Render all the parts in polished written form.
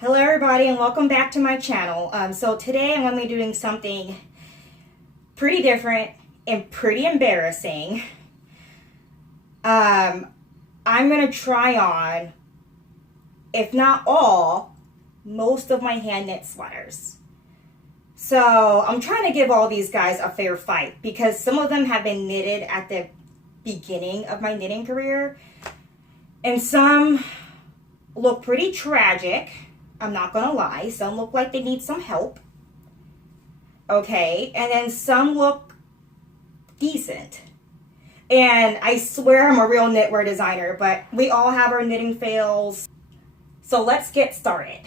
Hello everybody and welcome back to my channel. So today I'm going to be doing something pretty different and pretty embarrassing. I'm going to try on, if not all, most of my hand knit sweaters. So I'm trying to give all these guys a fair fight because some of them have been knitted at the beginning of my knitting career and some look pretty tragic. I'm not gonna lie, some look like they need some help. Okay, and then some look decent. And I swear I'm a real knitwear designer, but we all have our knitting fails. So let's get started.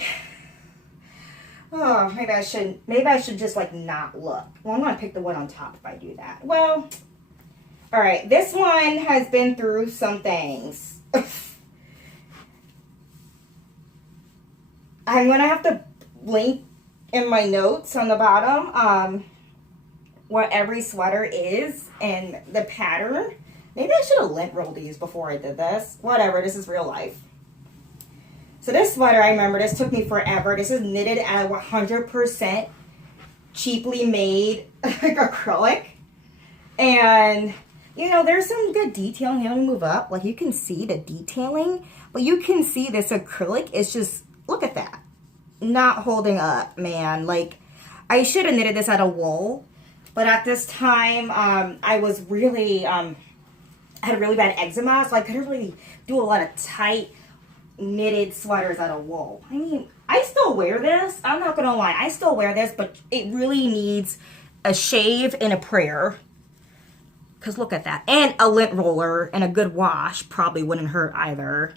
Oh, maybe I should just like not look. Well, I'm gonna pick the one on top if I do that. Well, all right, this one has been through some things. I'm going to have to link in my notes on the bottom what every sweater is and the pattern. Maybe I should have lint rolled these before I did this. Whatever, this is real life. So this sweater, I remember, this took me forever. This is knitted at 100% cheaply made like acrylic. And, you know, there's some good detailing. Let me move up. Like, you can see the detailing. But you can see this acrylic is just... Look at that. Not holding up, man. Like, I should have knitted this out of wool. But at this time, I was really, had really bad eczema. So I couldn't really do a lot of tight knitted sweaters out of wool. I mean, I still wear this. I'm not going to lie. I still wear this. But it really needs a shave and a prayer. Because look at that. And a lint roller and a good wash probably wouldn't hurt either.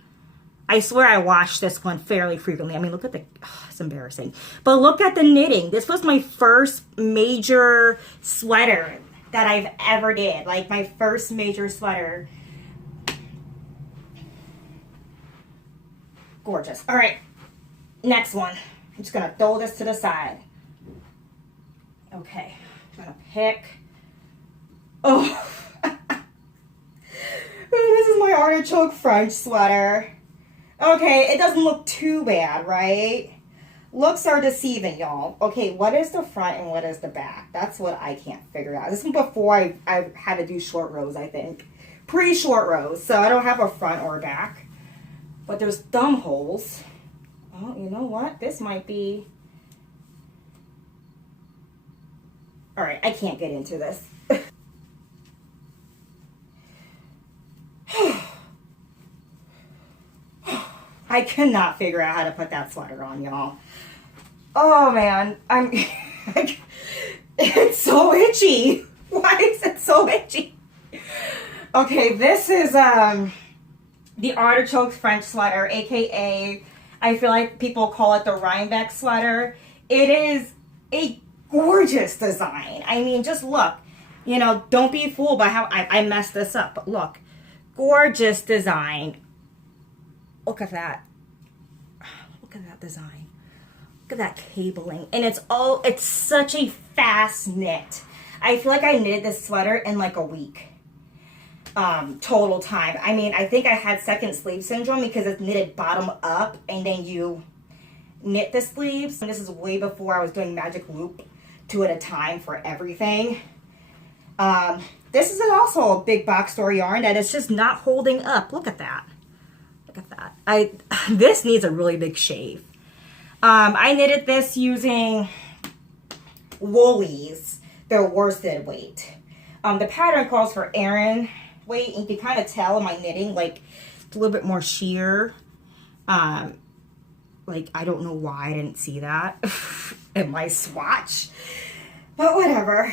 I swear I wash this one fairly frequently. I mean, look at the, oh, it's embarrassing. But look at the knitting. This was my first major sweater that I've ever did. Like, my first major sweater. Gorgeous. All right, next one. I'm just going to throw this to the side. Okay, I'm going to pick. Oh. This is my artichoke French sweater. Okay, it doesn't look too bad, right? Looks are deceiving, y'all. Okay, what is the front and what is the back? That's what I can't figure out. This was before I had to do short rows, I think. Pre-short rows, so I don't have a front or a back. But there's thumb holes. Oh, you know what? This might be... All right, I can't get into this. I cannot figure out how to put that sweater on, y'all. Oh, man. It's so itchy. Why is it so itchy? Okay, this is the artichoke French sweater, aka I feel like people call it the Rhinebeck sweater. It is a gorgeous design. I mean, just look. You know, don't be fooled by how I messed this up. But look, gorgeous design. Look at that. Look at that design. Look at that cabling. And it's such a fast knit. I feel like I knitted this sweater in like a week. Total time. I mean, I think I had second sleeve syndrome because it's knitted bottom up and then you knit the sleeves. And this is way before I was doing magic loop 2 at a time for everything. This is also a big box store yarn that is just not holding up. Look at that. Look at that. This needs a really big shave. I knitted this using Woolies, their worsted weight. The pattern calls for Aran weight, and you can kind of tell in my knitting, like, it's a little bit more sheer. Like, I don't know why I didn't see that in my swatch, but whatever.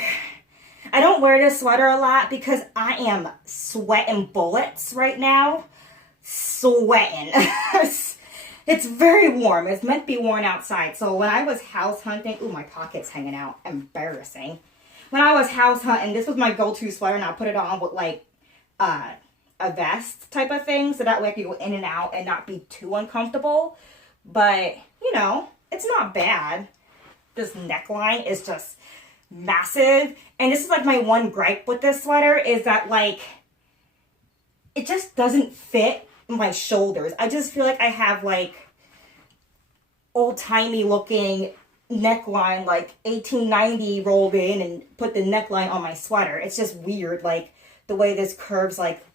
I don't wear this sweater a lot because I am sweating bullets right now. Sweating. It's very warm. It's meant to be worn outside. So when I was house hunting, ooh, my pocket's hanging out. Embarrassing. When I was house hunting, this was my go-to sweater, and I put it on with like a vest type of thing, so that way I could go in and out and not be too uncomfortable. But you know, it's not bad. This neckline is just massive, and this is like my one gripe with this sweater is that like it just doesn't fit my shoulders. I just feel like I have like old-timey looking neckline, like 1890 rolled in and put the neckline on my sweater. It's just weird, like the way this curves like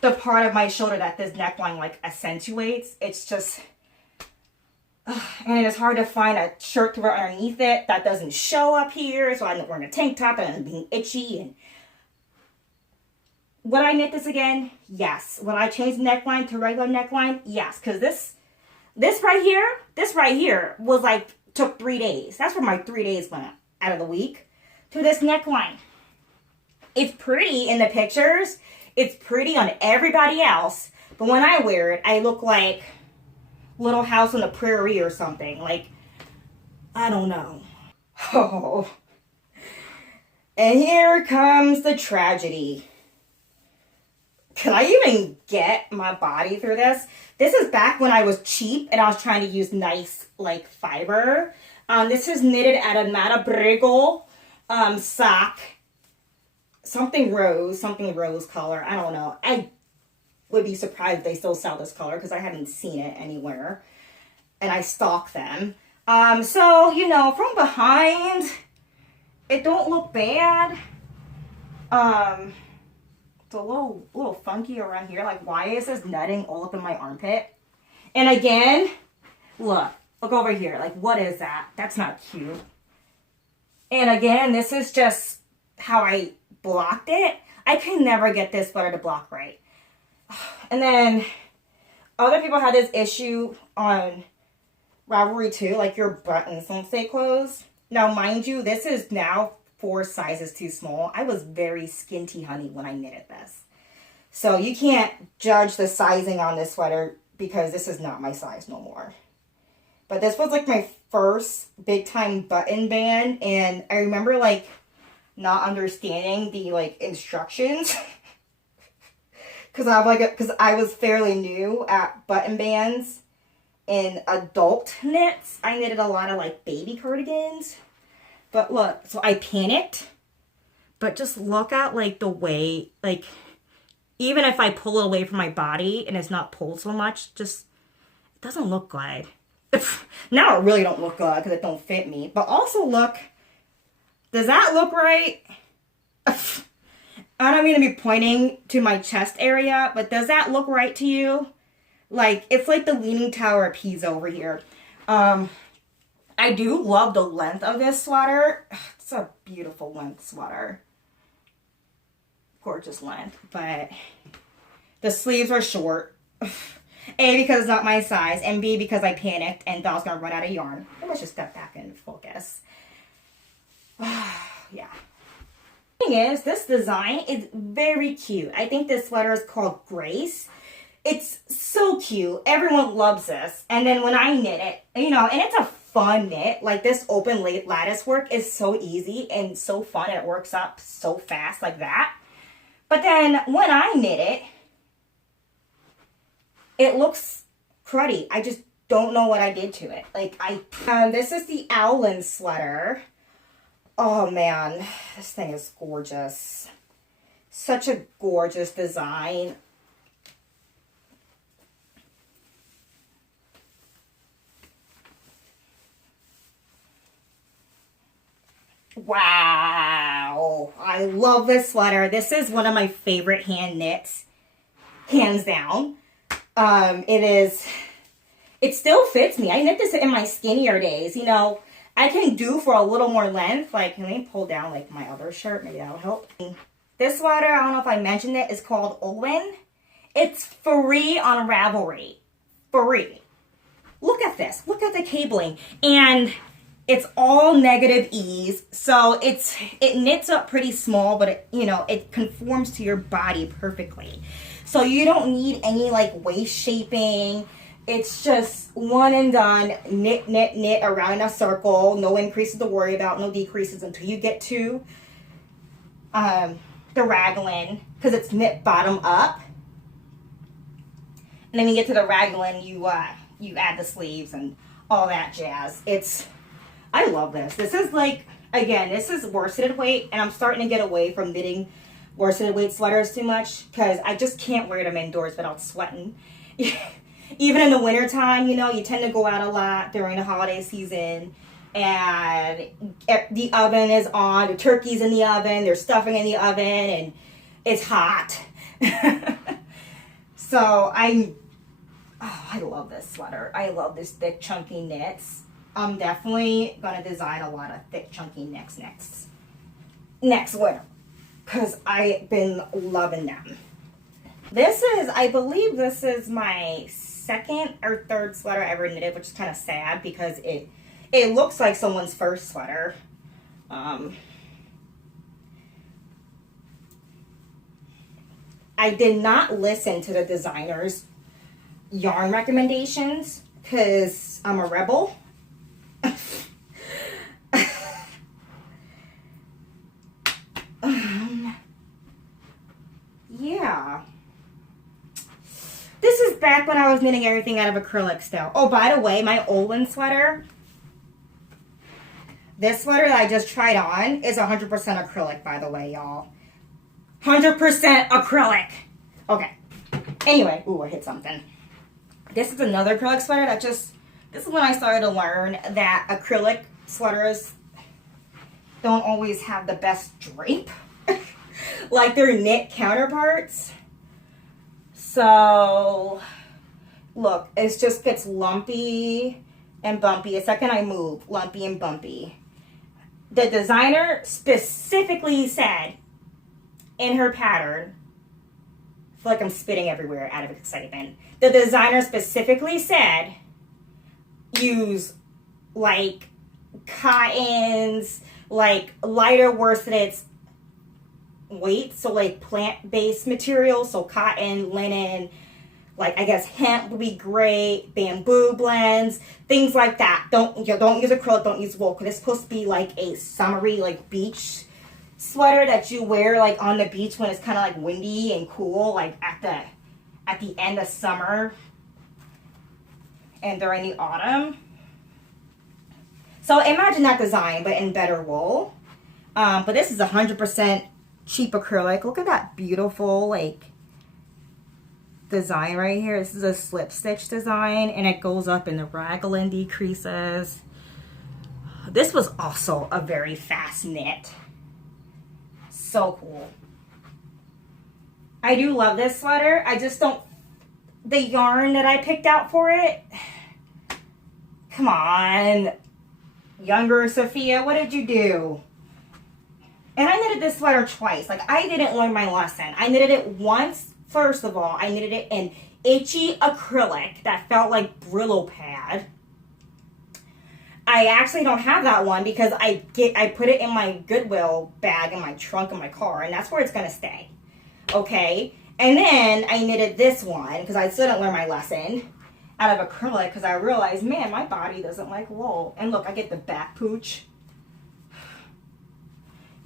the part of my shoulder that this neckline like accentuates. It's just, and it's hard to find a shirt to wear underneath it that doesn't show up here, so I'm wearing a tank top and I'm being itchy. And would I knit this again? Yes. Would I change the neckline to regular neckline? Yes, because this right here was like, took 3 days. That's where my 3 days went out of the week, to this neckline. It's pretty in the pictures. It's pretty on everybody else. But when I wear it, I look like Little House on the Prairie or something. Like, I don't know. Oh. And here comes the tragedy. Can I even get my body through this? This is back when I was cheap and I was trying to use nice, like, fiber. This is knitted out of Matabrigo sock. Something rose color. I don't know. I would be surprised if they still sell this color because I haven't seen it anywhere. And I stalk them. So, you know, from behind, it don't look bad. It's a little funky around here. Like, why is this nutting all up in my armpit? And again, look over here. Like, what is that? That's not cute. And again, this is just how I blocked it. I can never get this sweater to block right. And then other people had this issue on Ravelry too. Like, your buttons don't stay closed. Now, mind you, this is now 4 sizes too small. I was very skinty honey when I knitted this. So you can't judge the sizing on this sweater because this is not my size no more. But this was like my first big time button band, and I remember like not understanding the like instructions because I was fairly new at button bands in adult knits. I knitted a lot of like baby cardigans. But look, so I panicked, but just look at like the way, like, even if I pull it away from my body and it's not pulled so much, just, it doesn't look good. Now it really don't look good because it don't fit me. But also look, does that look right? I don't mean to be pointing to my chest area, but does that look right to you? Like, it's like the Leaning Tower of Pisa over here. I do love the length of this sweater. It's a beautiful length sweater. Gorgeous length. But the sleeves are short. A, because it's not my size. And B, because I panicked and thought I was going to run out of yarn. Let's just step back and focus. Yeah. The thing is, this design is very cute. I think this sweater is called Grace. It's so cute. Everyone loves this. And then when I knit it, you know, and it's a fun knit. Like, this open lattice work is so easy and so fun, and it works up so fast like that. But then when I knit it, it looks cruddy. I just don't know what I did to it. Like, this is the Olwen sweater. Oh man, this thing is gorgeous. Such a gorgeous design. Wow, I love this sweater. This is one of my favorite hand knits, hands down. It still fits me. I knit this in my skinnier days. You know, I can do for a little more length. Like, let me pull down like my other shirt. Maybe that'll help. This sweater, I don't know if I mentioned it, is called Olwen. It's free on Ravelry. Free. Look at this. Look at the cabling. And it's all negative ease, so it knits up pretty small, but it, you know, it conforms to your body perfectly. So you don't need any like waist shaping. It's just one and done, knit, knit, knit around in a circle. No increases to worry about, no decreases until you get to the raglan, because it's knit bottom up. And then you get to the raglan, you add the sleeves and all that jazz. I love this. This is like, again, this is worsted weight, and I'm starting to get away from knitting worsted weight sweaters too much because I just can't wear them indoors without sweating. even in the wintertime, you know, you tend to go out a lot during the holiday season, and the oven is on, the turkey's in the oven, there's stuffing in the oven, and it's hot. So I love this sweater. I love this thick, chunky knits. I'm definitely gonna design a lot of thick, chunky knits next winter, because I've been loving them. This is, I believe this is my second or third sweater I ever knitted, which is kind of sad because it looks like someone's first sweater. I did not listen to the designer's yarn recommendations because I'm a rebel. Yeah. This is back when I was knitting everything out of acrylic still. Oh, by the way, my Olwen sweater, this sweater that I just tried on is 100% acrylic, by the way, y'all. 100% acrylic. Okay. Anyway, ooh, I hit something. This is another acrylic sweater that this is when I started to learn that acrylic sweaters don't always have the best drape like their knit counterparts. So, look, it just gets lumpy and bumpy. The second I move, lumpy and bumpy. The designer specifically said in her pattern, I feel like I'm spitting everywhere out of excitement. The designer specifically said, use like cottons, like lighter worsteds weight, so like plant-based materials, so cotton, linen, like I guess hemp would be great, bamboo blends, things like that. Don't use acrylic, don't use wool, because it's supposed to be like a summery, like beach sweater that you wear like on the beach when it's kind of like windy and cool, like at the end of summer and during the autumn. So imagine that design, but in better wool. But this is 100% cheap acrylic. Look at that beautiful like design right here. This is a slip stitch design, and it goes up in the raglan decreases. This was also a very fast knit. So cool. I do love this sweater. I just don't, the yarn that I picked out for it, come on, younger Sophia, what did you do? And I knitted this sweater twice. Like, I didn't learn my lesson. I knitted it once. First of all, I knitted it in itchy acrylic that felt like Brillo pad. I actually don't have that one because I put it in my Goodwill bag in my trunk in my car, and that's where it's gonna stay. Okay? And then I knitted this one because I still didn't learn my lesson out of acrylic because I realized, man, my body doesn't like wool. And look, I get the back pooch.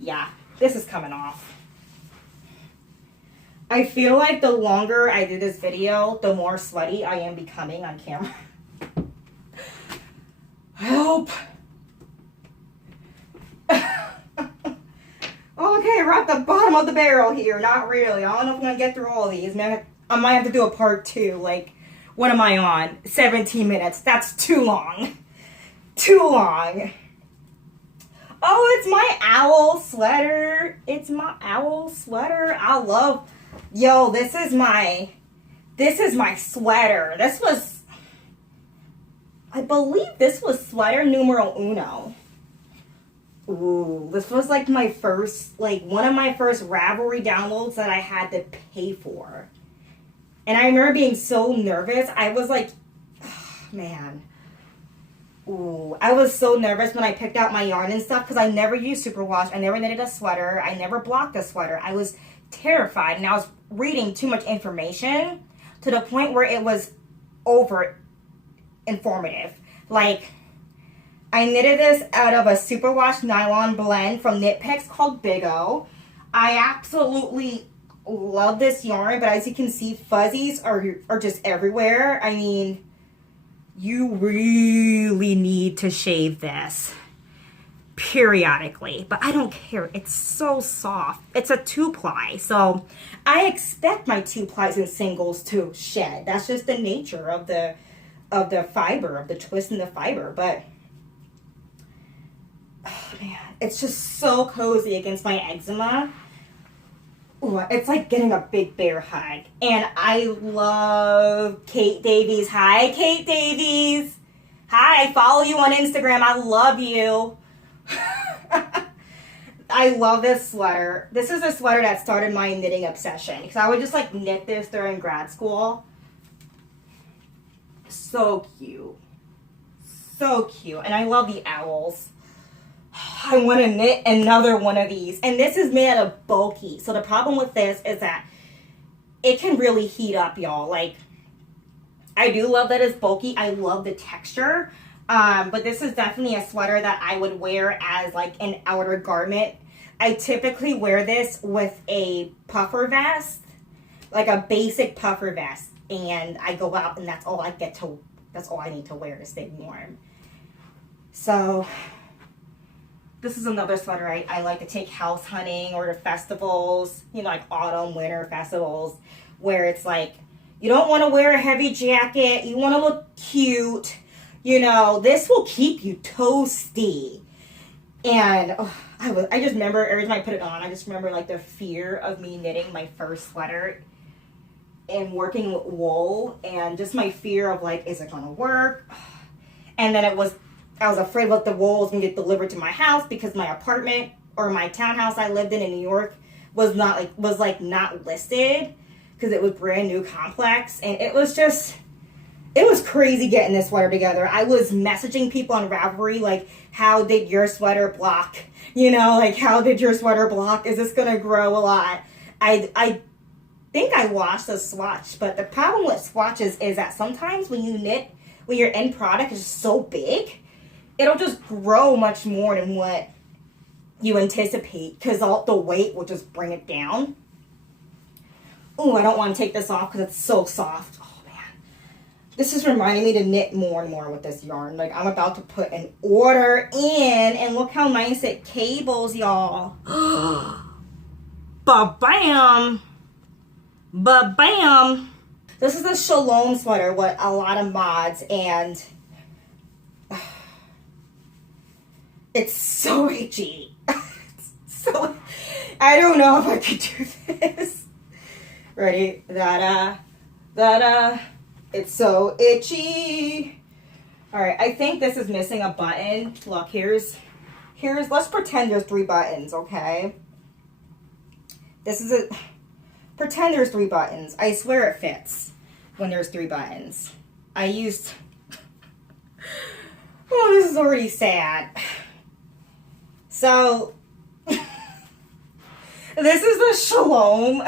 Yeah, this is coming off. I feel like the longer I do this video, the more sweaty I am becoming on camera. Help! Okay, we're at the bottom of the barrel here. Not really. I don't know if I'm going to get through all of these. I might have to do a part 2. Like, what am I on? 17 minutes. That's too long. Too long. Oh, it's my owl sweater. It's my owl sweater. I love... Yo, this is my sweater. This was... I believe this was sweater numero uno. Ooh, this was like my first, like one of my first Ravelry downloads that I had to pay for. And I remember being so nervous. I was like, oh, man. Ooh, I was so nervous when I picked out my yarn and stuff because I never used superwash. I never knitted a sweater. I never blocked a sweater. I was terrified, and I was reading too much information to the point where it was over informative. Like, I knitted this out of a superwash nylon blend from Knit Picks called Bello. I absolutely love this yarn, but as you can see, fuzzies are just everywhere. I mean, you really need to shave this. periodically, but I don't care. It's so soft. It's a 2-ply, so I expect my 2-plies and singles to shed. That's just the nature of the fiber, of the twist in the fiber. But oh man, it's just so cozy against my eczema. Ooh, it's like getting a big bear hug. And I love Kate Davies. Hi, Kate Davies. Hi, I follow you on Instagram. I love you. I love this sweater. This is a sweater that started my knitting obsession. Because I would just like knit this during grad school. So cute. So cute. And I love the owls. I want to knit another one of these. And this is made out of bulky. So the problem with this is that it can really heat up, y'all. Like, I do love that it's bulky. I love the texture. But this is definitely a sweater that I would wear as like an outer garment. I typically wear this with a puffer vest. Like a basic puffer vest. And I go out and that's all I need to wear to stay warm. So this is another sweater I like to take house hunting or to festivals, you know, like autumn, winter festivals, where it's like, you don't want to wear a heavy jacket, you want to look cute, you know, this will keep you toasty. And I just remember every time I put it on, I just remember like the fear of me knitting my first sweater and working with wool and just my fear of like, is it going to work? And then I was afraid what the wool was going to get delivered to my house because my apartment or my townhouse I lived in New York was not listed because it was brand new complex. And it was crazy getting this sweater together. I was messaging people on Ravelry like, how did your sweater block? You know, like, how did your sweater block? Is this going to grow a lot? I think I washed the swatch, but the problem with swatches is that sometimes when you knit, when your end product is so big, it'll just grow much more than what you anticipate because all the weight will just bring it down. Oh, I don't want to take this off because it's so soft. Oh man, this is reminding me to knit more and more with this yarn. Like I'm about to put an order in, and look how nice it cables, y'all. Ba-bam, ba-bam. This is a Shalom sweater with a lot of mods, and it's so itchy. So I don't know if I could do this. Ready? Da-da. Da-da. It's so itchy. Alright, I think this is missing a button. Look, here's let's pretend there's 3 buttons, okay? Pretend there's 3 buttons. I swear it fits when there's 3 buttons. Oh, this is already sad. So, this is the Shalom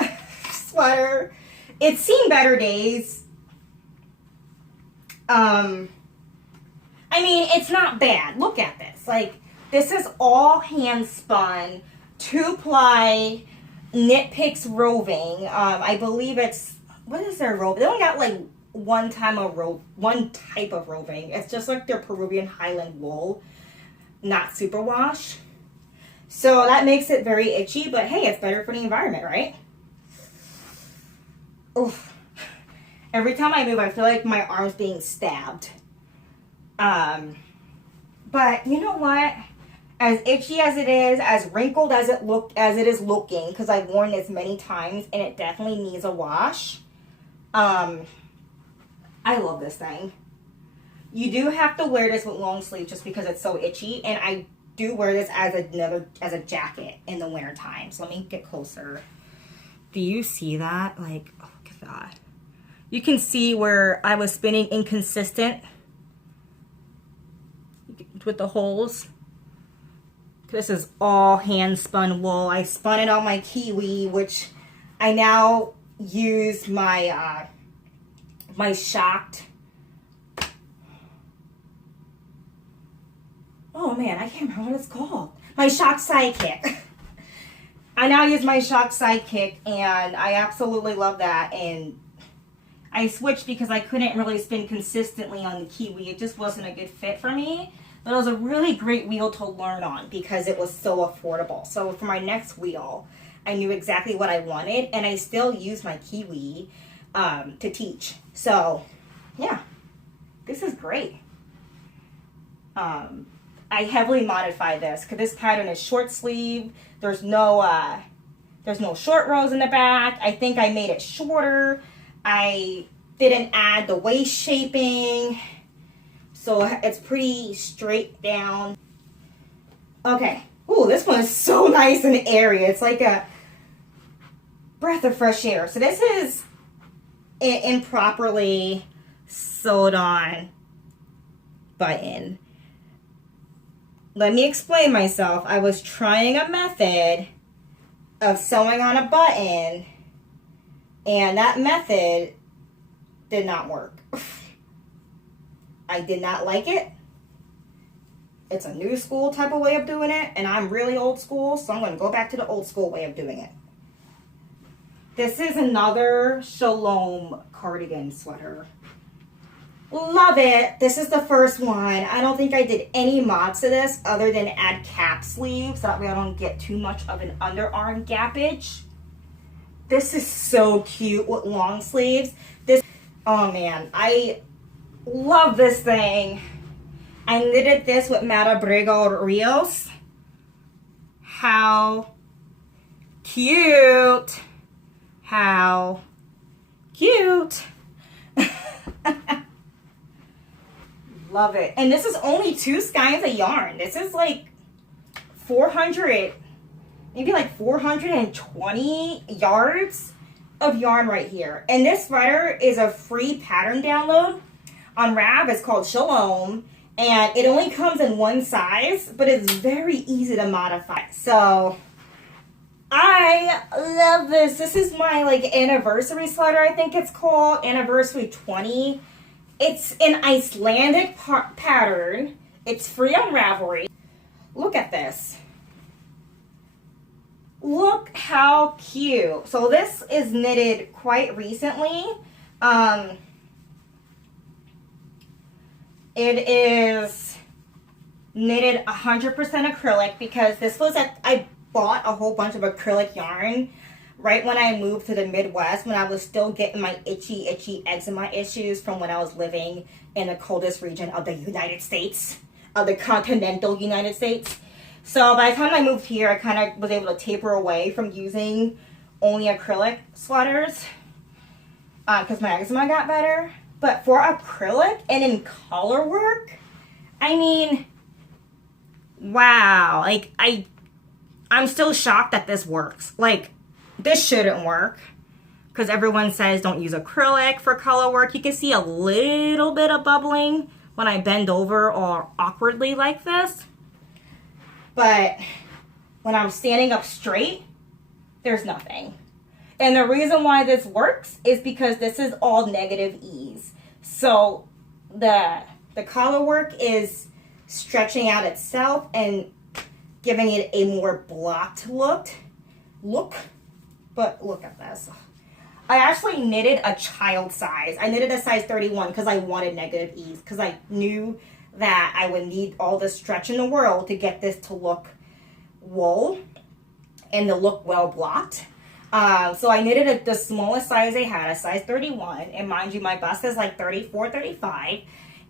sweater. It's seen better days. I mean, it's not bad. Look at this. Like, this is all hand spun, 2-ply, Knit Picks roving. I believe it's, what is their roving? They only got like one type of roving. It's just like their Peruvian Highland wool, not superwash. So that makes it very itchy, but hey, it's better for the environment, right? Oof. Every time I move, I feel like my arm's being stabbed. But you know what? As itchy as it is, as wrinkled as it is looking, because I've worn this many times and it definitely needs a wash. I love this thing. You do have to wear this with long sleeves just because it's so itchy, and I do wear this as a jacket in the winter time. So let me get closer. Do you see that? Like, oh, look at that. You can see where I was spinning inconsistent with the holes. This is all hand spun wool. I spun it on my kiwi, which I now use my my shocked. Oh man, I can't remember what it's called. My shocked sidekick. I now use my shocked sidekick, and I absolutely love that. And I switched because I couldn't really spin consistently on the kiwi. It just wasn't a good fit for me. But it was a really great wheel to learn on because it was so affordable. So for my next wheel, I knew exactly what I wanted, and I still use my Kiwi to teach. So yeah, this is great. I heavily modified this because this pattern is short sleeve. There's no short rows in the back. I think I made it shorter. I didn't add the waist shaping, so it's pretty straight down. Okay. Ooh, this one is so nice and airy. It's like a breath of fresh air. So this is an improperly sewed on button. Let me explain myself. I was trying a method of sewing on a button, and that method did not work. I did not like it. It's a new school type of way of doing it, and I'm really old school, so I'm going to go back to the old school way of doing it. This is another Shalom cardigan sweater. Love it. This is the first one. I don't think I did any mods to this other than add cap sleeves so that way I don't get too much of an underarm gappage. This is so cute with long sleeves. Oh man, I love this thing. I knitted this with Matabrigo Rios. How cute. How cute. Love it. And this is only 2 skeins of yarn. This is like 400, maybe like 420 yards of yarn right here. And this sweater is a free pattern download on Rav. It's called Shalom. And it only comes in one size, but it's very easy to modify. So I love this. This is my like anniversary sweater, I think it's called. Anniversary 20. It's an Icelandic pattern. It's free on Ravelry. Look at this. Look how cute. So this is knitted quite recently. It is knitted 100% acrylic because this was I bought a whole bunch of acrylic yarn right when I moved to the Midwest, when I was still getting my itchy eczema issues from when I was living in the coldest region of the United States, of the continental United States. So by the time I moved here, I kind of was able to taper away from using only acrylic sweaters because my eczema got better. But for acrylic and in color work, I mean, wow. Like, I'm still shocked that this works. Like, this shouldn't work because everyone says don't use acrylic for color work. You can see a little bit of bubbling when I bend over or awkwardly like this. But when I'm standing up straight, there's nothing. And the reason why this works is because this is all negative ease. So the collar work is stretching out itself and giving it a more blocked look. But look at this. I actually knitted a child size. I knitted a size 31 because I wanted negative ease, because I knew that I would need all the stretch in the world to get this to look wool and to look well blocked. So I knitted the smallest size they had, a size 31. And mind you, my bust is like 34, 35.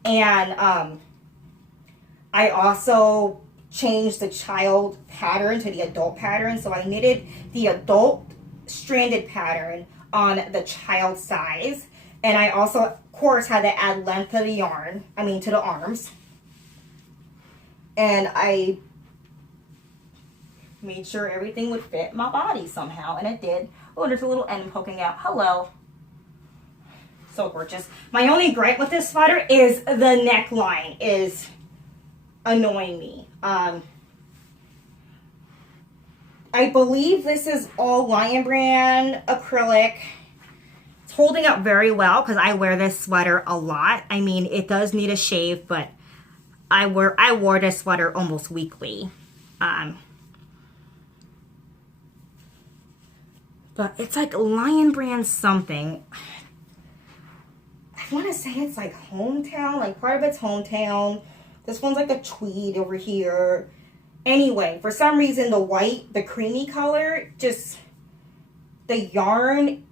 And I also changed the child pattern to the adult pattern. So I knitted the adult stranded pattern on the child size. And I also, of course, had to add length to the yarn, to the arms. And I made sure everything would fit my body somehow, and it did. Oh, there's a little end poking out. Hello. So gorgeous. My only gripe with this sweater is the neckline is annoying me. I believe this is all Lion Brand acrylic. It's holding up very well because I wear this sweater a lot. It does need a shave, but I wore this sweater almost weekly. But it's like Lion Brand something. I want to say it's like Hometown. Like part of it's Hometown. This one's like a tweed over here. Anyway, for some reason, the white, the creamy color, just the yarn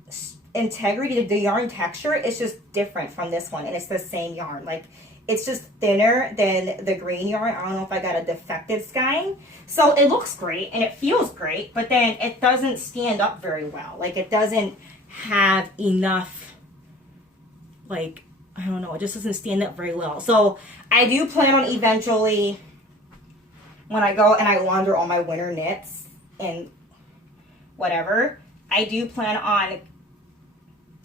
integrity, the yarn texture is just different from this one. And it's the same yarn. Like, it's just thinner than the green yarn. I don't know if I got a defective skein. So it looks great and it feels great, but then it doesn't stand up very well. Like, it doesn't have enough, like, I don't know, it just doesn't stand up very well. So I do plan on eventually, when I go and I launder all my winter knits and whatever, I do plan on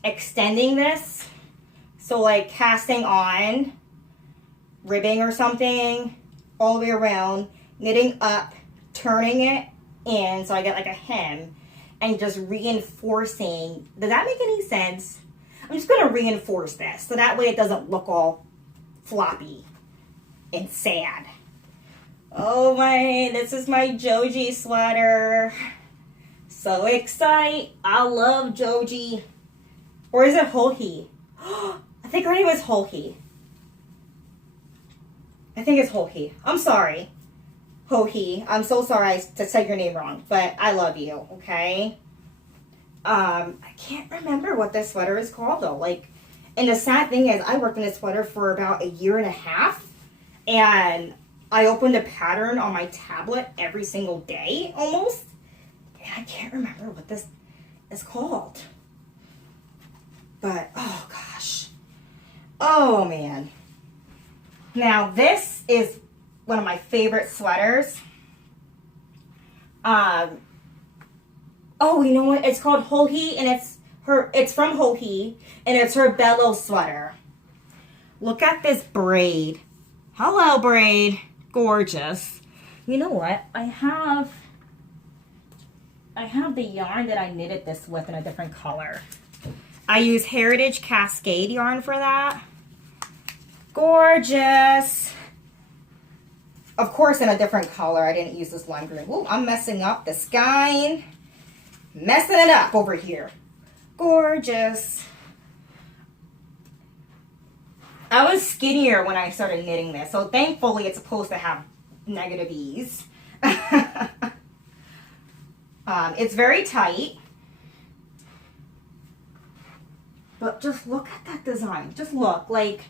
extending this. So like casting on, ribbing or something all the way around, knitting up, turning it in so I get like a hem, and just reinforcing. Does that make any sense? I'm just going to reinforce this so that way it doesn't look all floppy and sad. Oh my, this is my Joji sweater. So excited. I love Joji. Or is it Holhi? I think her name is Holhi. I think it's Holhi. I'm sorry. Hohi. I'm so sorry to say your name wrong, but I love you, okay? I can't remember what this sweater is called though. Like, and the sad thing is I worked in this sweater for about 1.5 years, and I opened a pattern on my tablet every single day almost, and I can't remember what this is called. But, oh gosh. Oh man. Now this is one of my favorite sweaters. Oh, you know what? It's called Hohi, and it's from Hohi, and it's her Bello sweater. Look at this braid. Hello, braid. Gorgeous. You know what? I have the yarn that I knitted this with in a different color. I use Heritage Cascade yarn for that. Gorgeous. Of course, in a different color. I didn't use this lime green. Ooh, I'm messing up the skein. Messing it up over here. Gorgeous. I was skinnier when I started knitting this, so thankfully it's supposed to have negative ease. It's very tight. But just look at that design. Just look, like,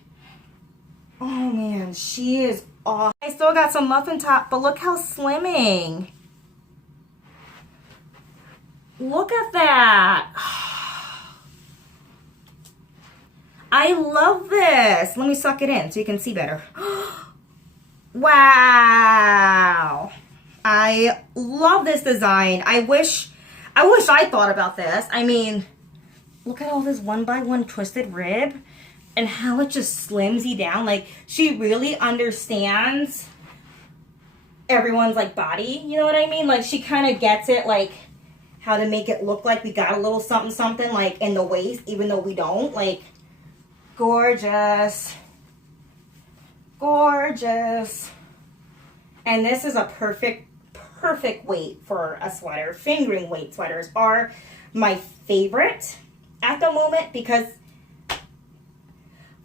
oh man, she is awesome. I still got some muffin top, but look how slimming. Look at that. I love this. Let me suck it in so you can see better. Wow. I love this design. I wish I thought about this. I mean, look at all this 1x1 twisted rib and how it just slims you down. Like, she really understands everyone's like body. You know what I mean? Like, she kind of gets it, like, how to make it look like we got a little something something like in the waist, even though we don't. Like, gorgeous. Gorgeous. And this is a perfect weight for a sweater. Fingering weight sweaters are my favorite at the moment because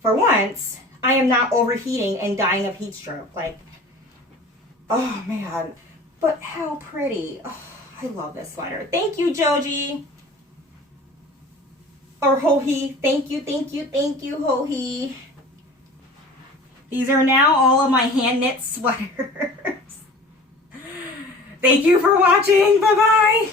for once I am not overheating and dying of heat stroke. Like, oh man, but how pretty. Oh, I love this sweater. Thank you, Joji. Or Hohi. Thank you, Hohi. These are now all of my hand knit sweaters. Thank you for watching. Bye-bye.